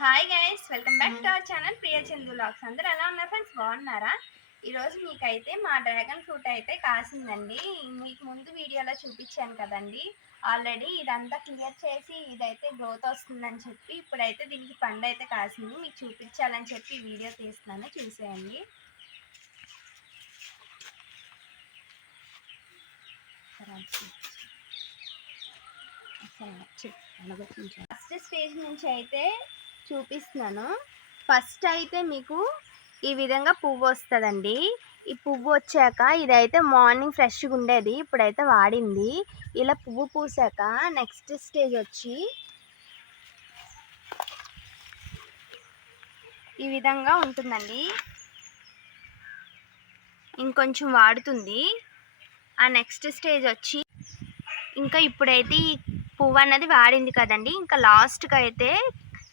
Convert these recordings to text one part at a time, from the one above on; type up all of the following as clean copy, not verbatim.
Hi guys, welcome back to our channel Priya Chandu vlogs. అందరూ ఎలా ఉన్నారు ఫ్రెండ్స్? బాగున్నారా? ఈరోజు మీకైతే మా డ్రాగన్ ఫ్రూట్ అయితే కాసిందండి. మీకు ముందు వీడియోలో చూపించాను కదండి. ఆల్రెడీ ఇదంతా క్లియర్ చేసి ఇదైతే గ్రోత్ వస్తుందని చెప్పి ఇప్పుడైతే దీనికి పండు అయితే కాసింది. మీకు చూపించాలని చెప్పి వీడియో తీస్తున్నాను, చూసేయండి. ఫస్ట్ స్టేజ్ నుంచి అయితే చూపిస్తున్నాను. ఫస్ట్ అయితే మీకు ఈ విధంగా పువ్వు వస్తుందండి. ఈ పువ్వు వచ్చాక ఇదైతే మార్నింగ్ ఫ్రెష్గా ఉండేది, ఇప్పుడైతే వాడింది. ఇలా పువ్వు పూసాక నెక్స్ట్ స్టేజ్ వచ్చి ఈ విధంగా ఉంటుందండి. ఇంకొంచెం వాడుతుంది. ఆ నెక్స్ట్ స్టేజ్ వచ్చి ఇంకా ఇప్పుడైతే ఈ పువ్వు అన్నది వాడింది కదండి, ఇంకా లాస్ట్కి అయితే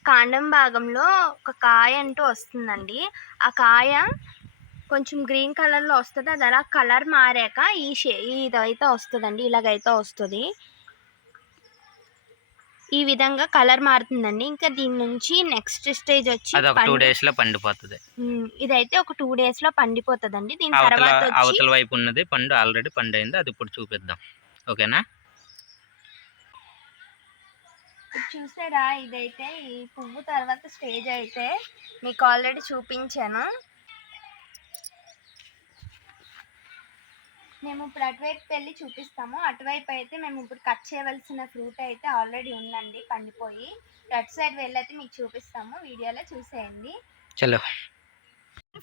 కాండం భాగంలో ఒక కాయ అంటూ వస్తుందండి. ఆ కాయ కొంచెం గ్రీన్ కలర్లో వస్తుంది. అది అలా కలర్ మారాక ఇదైతే వస్తుందండి, ఇలాగైతే వస్తుంది. ఈ విధంగా కలర్ మారుతుందండి. ఇంకా దీని నుంచి నెక్స్ట్ స్టేజ్ వచ్చి 2 days లో పండిపోతుంది. ఇదైతే ఒక 2 days లో పండిపోతుందండి. దీని తర్వాత అవతల వైపు ఉన్నది పండు ఆల్రెడీ పండైంది, అది ఇప్పుడు చూపిద్దాం. ఓకేనా? చూసారా, ఇదైతే ఈ పువ్వు తర్వాత స్టేజ్ అయితే మీకు ఆల్రెడీ చూపించాను. మేము ఇప్పుడు అటువైపు వెళ్ళి చూపిస్తాము. అటువైపు అయితే మేము ఇప్పుడు కట్ చేయవలసిన ఫ్రూట్ అయితే ఆల్రెడీ ఉందండి, పండిపోయి. అటు సైడ్ వెళ్ళైతే మీకు చూపిస్తాము, వీడియోలో చూసేయండి. చలో,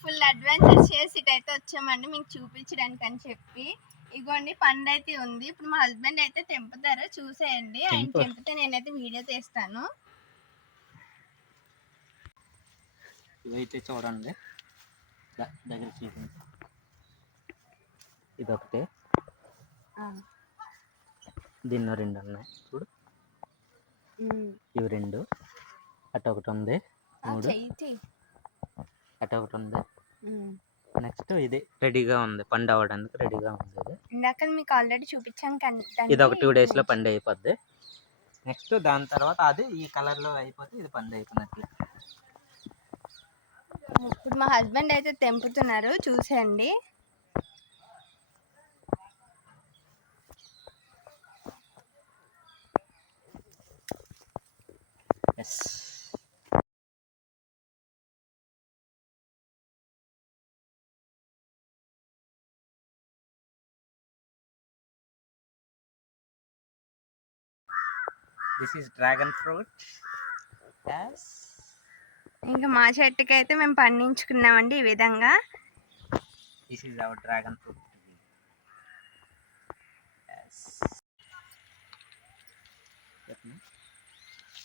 ఫుల్ అడ్వెంచర్ చేసి ఇటైతే వచ్చామండి మీకు చూపించడానికి అని చెప్పి. ఇగోండి పండు అయితే ఉంది. ఇప్పుడు మా హస్బెండ్ అయితే తెంపుతారు, చూసేయండి. ఆయన తెంపితే నేనైతే వీడియో తీస్తాను. ఇదైతే చూడండి, దగ్గర చూపించి ఇదొకటి, దీన్ని 2 ఉన్నాయి చూడు, ఇవి 2, అటు ఒకటి ఉంది 3, అటు ఒకటి ఉంది. నెక్స్ట్ ఇది రెడీగా ఉంది, పండు అవ్వడానికి రెడీగా ఉంది. ఇందాక మీకు ఆల్రెడీ చూపించాను కానీ ఇది ఒక 2 days లో పండు అయిపోద్ది. నెక్స్ట్ దాని తర్వాత అది ఈ కలర్లో అయిపోతే ఇది పండు అయిపోయినట్లు. ఇప్పుడు మా హస్బెండ్ అయితే తెంపుతున్నారు, చూసేయండి. This is dragon fruit. ఇంకా మా చెట్టుకి అయితే మేము పండించుకున్నామండి ఈ విధంగా. This is our dragon fruit.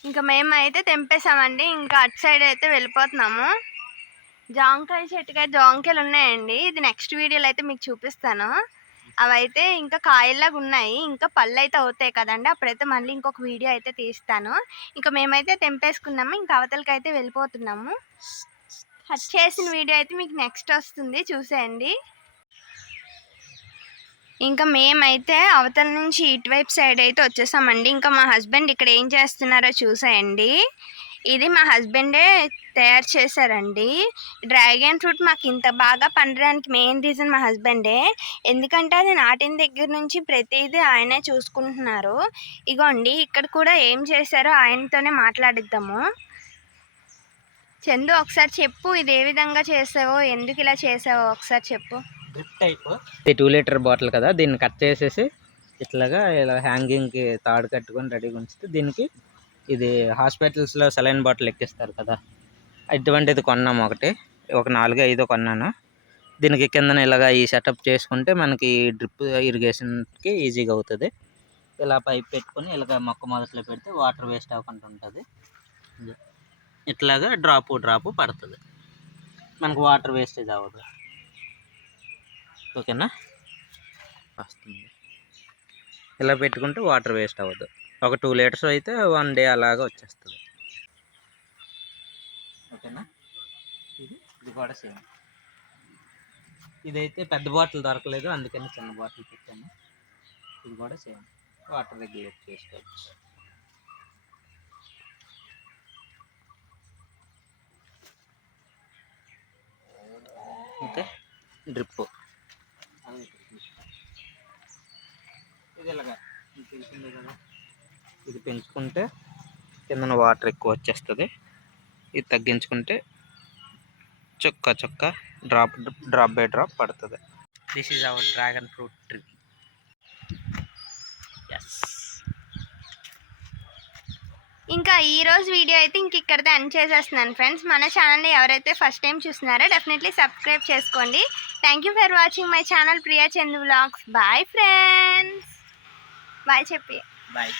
ఇంకా మేము అయితే తెంపేసామండి. ఇంకా అటు సైడ్ అయితే వెళ్ళిపోతున్నాము. జాంకాయ చెట్టుకి అయితే జాంకాయలు ఉన్నాయండి. ఇది నెక్స్ట్ వీడియోలో అయితే మీకు చూపిస్తాను. అవైతే ఇంకా కాయల్లాగా ఉన్నాయి, ఇంకా పళ్ళు అయితే అవుతాయి కదండి, అప్పుడైతే మళ్ళీ ఇంకొక వీడియో అయితే తీస్తాను. ఇంకా మేమైతే తెంపేసుకున్నాము, ఇంకా అవతలకి అయితే వెళ్ళిపోతున్నాము. కట్ చేసిన వీడియో అయితే మీకు నెక్స్ట్ వస్తుంది, చూసేయండి. ఇంకా మేమైతే అవతల నుంచి ఇటువైపు సైడ్ అయితే వచ్చేసామండి. ఇంకా మా హస్బెండ్ ఇక్కడ ఏం చేస్తున్నారో చూసేయండి. ఇది మా హస్బెండే తయారు చేశారండి. డ్రాగన్ ఫ్రూట్ మాకు ఇంత బాగా పండడానికి మెయిన్ రీజన్ మా హస్బెండే. ఎందుకంటే అది నాటిన దగ్గర నుంచి ప్రతిదీ ఆయనే చూసుకుంటున్నారు. ఇగోండి ఇక్కడ కూడా ఏం చేశారో ఆయనతోనే మాట్లాడిద్దాము. చందు, ఒకసారి చెప్పు, ఇది ఏ విధంగా చేసావో, ఎందుకు ఇలా చేసావో ఒకసారి చెప్పు. Drip type. ఇది 2 liter బాటిల్ కదా, దీన్ని కట్ చేసేసి ఇట్లాగా ఇలా హ్యాంగింగ్కి తాడు కట్టుకొని రెడీగా ఉంచితే, దీనికి ఇది హాస్పిటల్స్లో సెలైన్ బాటిల్ ఎక్కిస్తారు కదా, ఇటువంటిది కొన్నాము. ఒక 4-5 కొన్నాను. దీనికి కిందన ఇలాగా ఈ సెటప్ చేసుకుంటే మనకి డ్రిప్ ఇరిగేషన్కి ఈజీగా అవుతుంది. ఇలా పైప్ పెట్టుకొని ఇలాగ మొక్క మొదట్లో పెడితే వాటర్ వేస్ట్ అవ్వకుండా ఉంటుంది. ఇట్లాగా డ్రాపు పడుతుంది, మనకు వాటర్ వేస్టేజ్ అవ్వదు. ఓకేనా? వస్తుంది. ఇలా పెట్టుకుంటే వాటర్ వేస్ట్ అవ్వదు. ఒక 2 liters అయితే 1 day అలాగా వచ్చేస్తుంది. ఓకేనా? ఇది కూడా సేమ్. ఇదైతే పెద్ద బాటిల్ దొరకలేదు, అందుకని చిన్న బాటిల్ పెట్టాను. ఇది కూడా సేమ్, వాటర్ రెగ్యులేట్ చేసుకోవచ్చు. డ్రిప్. ఇది ఇలాగా తెలిసిందే కదా, ఇది పెంచుకుంటే కిందన వాటర్ ఎక్కువ వచ్చేస్తుంది, ఇది తగ్గించుకుంటే చుక్క చుక్క డ్రాప్ బై డ్రాప్ పడుతుంది. This is our dragon fruit tree. Yes. ఇంకా ఈ రోజు వీడియో అయితే ఇంక ఇక్కడితో ఎండ్ చేసేస్తున్నాను ఫ్రెండ్స్. మన ఛానల్ని ఎవరైతే ఫస్ట్ టైం చూస్తున్నారో డెఫినెట్లీ సబ్స్క్రైబ్ చేసుకోండి. Thank you for watching my channel Priya Chandu vlogs. Bye friends. Bye చెప్పి. బాయ్.